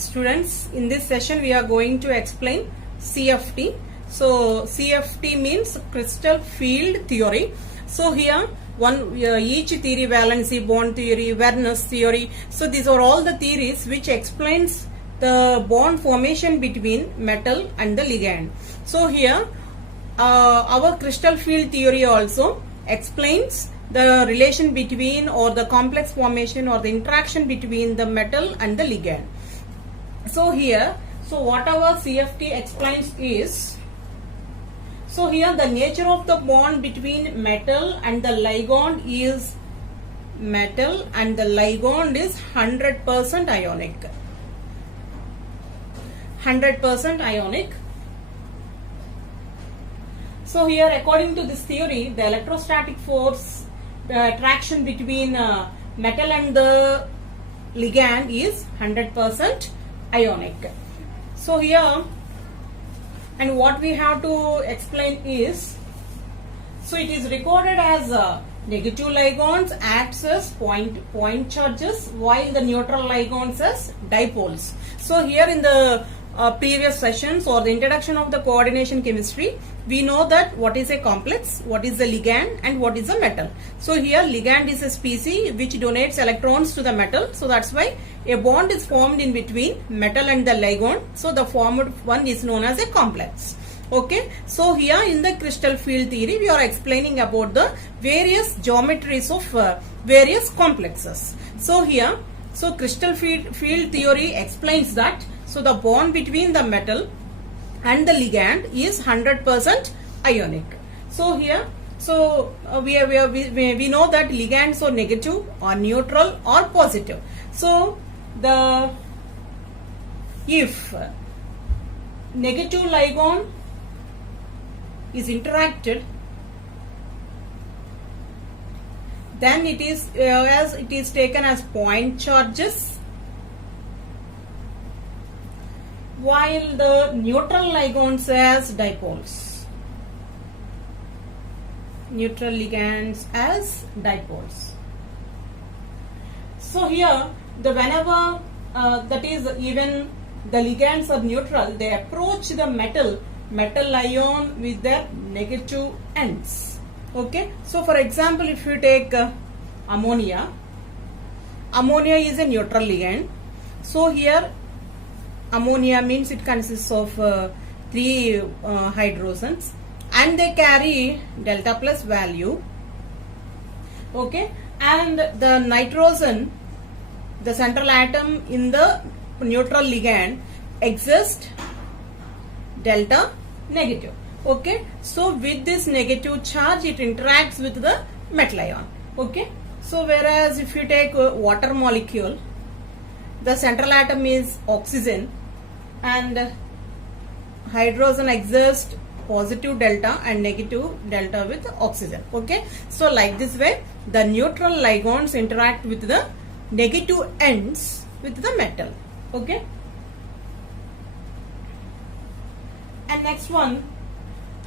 Students, in this session we are going to explain CFT. So CFT means crystal field theory. So here each theory, valency bond theory, Werner's theory. So these are all the theories which explains the bond formation between metal and the ligand. So here our crystal field theory also explains the relation between or the complex formation or the interaction between the metal and the ligand. So here, what our CFT explains is, so here the nature of the bond between metal and the ligand is metal and the ligand is 100% ionic. 100% ionic. So here, according to this theory, the electrostatic force attraction between metal and the ligand is 100% ionic. So here, and what we have to explain is, so it is recorded as negative ligands acts as point charges, while the neutral ligands as dipoles. So here in the previous sessions or the introduction of the coordination chemistry, we know that what is a complex, what is the ligand, and what is a metal. So here ligand is a species which donates electrons to the metal. So that's why a bond is formed in between metal and the ligand. So the formed one is known as a complex. Okay. So here in the crystal field theory, we are explaining about the various geometries of various complexes. So here, so crystal field theory explains that, so the bond between the metal and the ligand is 100% ionic. So here, so we know that ligands are negative or neutral or positive. So if negative ligand is interacted, then it is as it is taken as point charges, while the neutral ligands as dipoles. Neutral ligands as dipoles. So here, whenever that is, even the ligands are neutral, they approach the metal ion with their negative ends. Okay. So for example, if you take ammonia is a neutral ligand. So here ammonia means it consists of 3 hydrogens and they carry delta plus value. Okay. And the nitrogen, the central atom in the neutral ligand, exists delta negative. Okay. So with this negative charge, it interacts with the metal ion. Okay. So whereas if you take water molecule, the central atom is oxygen and hydrogen exists positive delta and negative delta with oxygen. Okay. So like this way, the neutral ligands interact with the negative ends with the metal. Okay. And next one,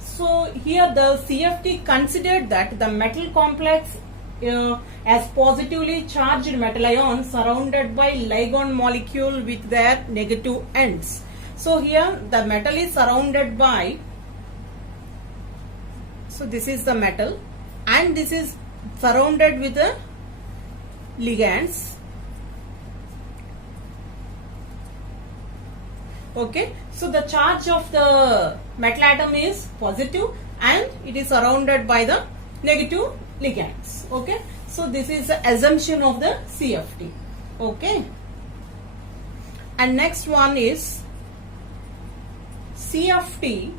so here the CFT considered that the metal complex as positively charged metal ions surrounded by ligand molecule with their negative ends. So here the metal is surrounded by, so this is the metal and this is surrounded with the ligands. Okay. So the charge of the metal atom is positive and it is surrounded by the negative ligands. Okay. So this is the assumption of the CFT. Okay. And next one is CFT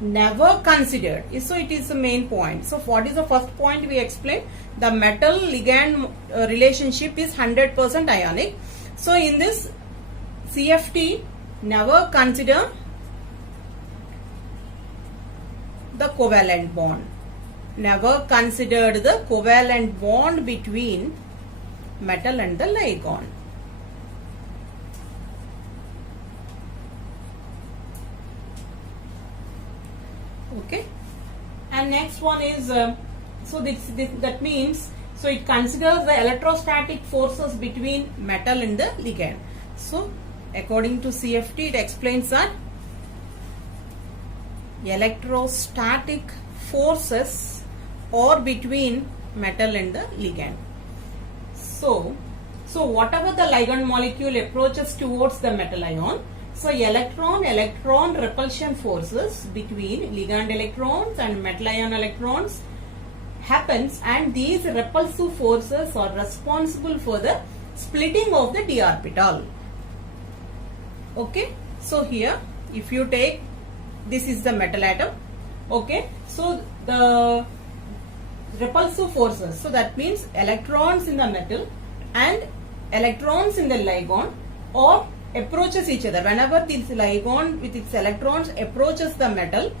never considered. So it is the main point. So what is the first point we explained? The metal ligand relationship is 100% ionic. So in this CFT never consider the covalent bond. Never considered the covalent bond between metal and the ligand. Okay. And next one is, so that means, so it considers the electrostatic forces between metal and the ligand. So According to CFT, it explains that electrostatic forces are between metal and the ligand. So whatever the ligand molecule approaches towards the metal ion, so electron repulsion forces between ligand electrons and metal ion electrons happens, and these repulsive forces are responsible for the splitting of the d orbital. Okay, so here if you take, this is the metal atom. Okay, so the repulsive forces, so that means electrons in the metal and electrons in the ligand or approaches each other. Whenever this ligand with its electrons approaches the metal,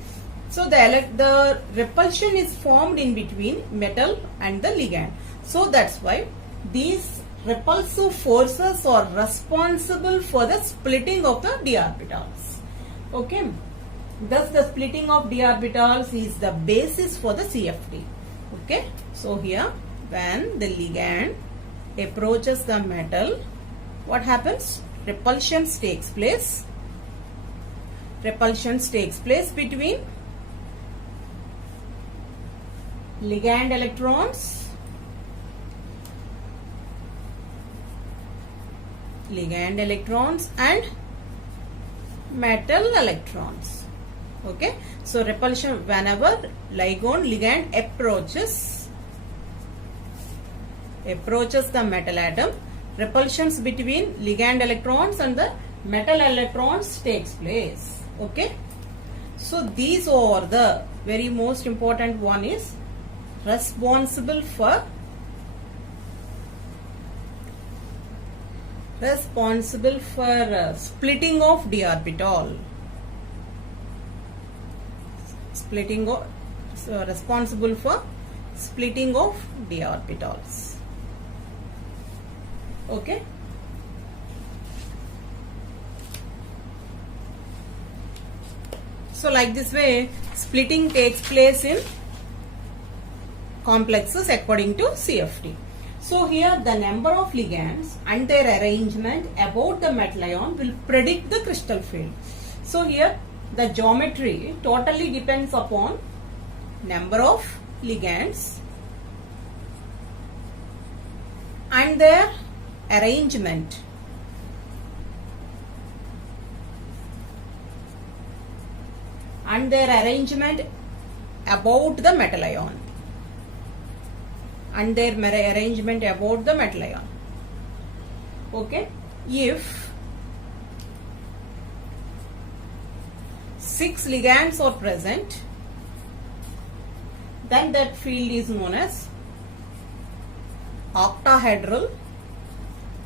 so the repulsion is formed in between metal and the ligand. So that's why these repulsive forces are responsible for the splitting of the d orbitals. Okay, thus the splitting of d orbitals is the basis for the CFT. Okay, so here when the ligand approaches the metal, what happens? Repulsions takes place. Repulsions takes place between ligand electrons and metal electrons. Okay, so repulsion, whenever ligand approaches the metal atom, repulsions between ligand electrons and the metal electrons takes place. Okay, so these are the very most important one is responsible for splitting of d orbital. Responsible for splitting of d orbitals. Okay. So like this way, splitting takes place in complexes according to CFT. So here the number of ligands and their arrangement about the metal ion will predict the crystal field. So here the geometry totally depends upon number of ligands and their arrangement. About the metal ion. Okay, if 6 ligands are present, then that field is known as octahedral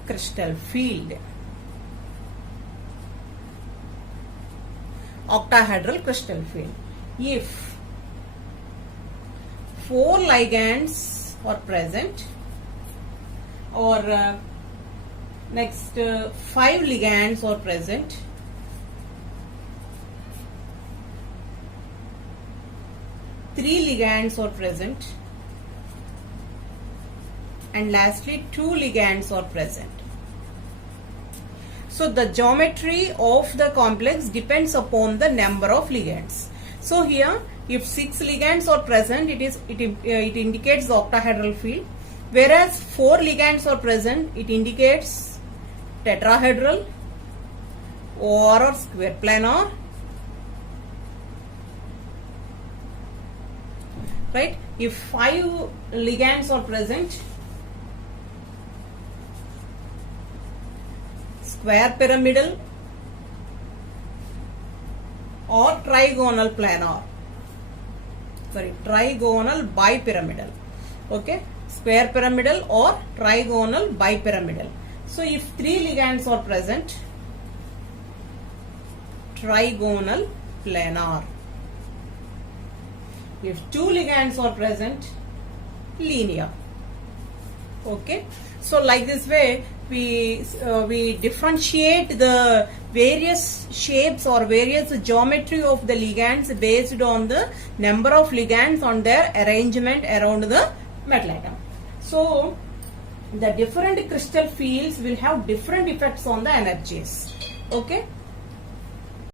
crystal field. Octahedral crystal field. If 4 ligands are present, or 5 ligands are present, three ligands are present, and lastly 2 ligands are present. So the geometry of the complex depends upon the number of ligands. So here if 6 ligands are present, it indicates the octahedral field, whereas 4 ligands are present, it indicates tetrahedral or square planar. Right? If 5 ligands are present, square pyramidal or trigonal planar. Trigonal bipyramidal. Okay, square pyramidal or trigonal bipyramidal. So if 3 ligands are present, trigonal planar. If 2 ligands are present, linear. Okay, so like this way we differentiate the various shapes or various geometry of the ligands based on the number of ligands on their arrangement around the metal atom. So the different crystal fields will have different effects on the energies. Okay.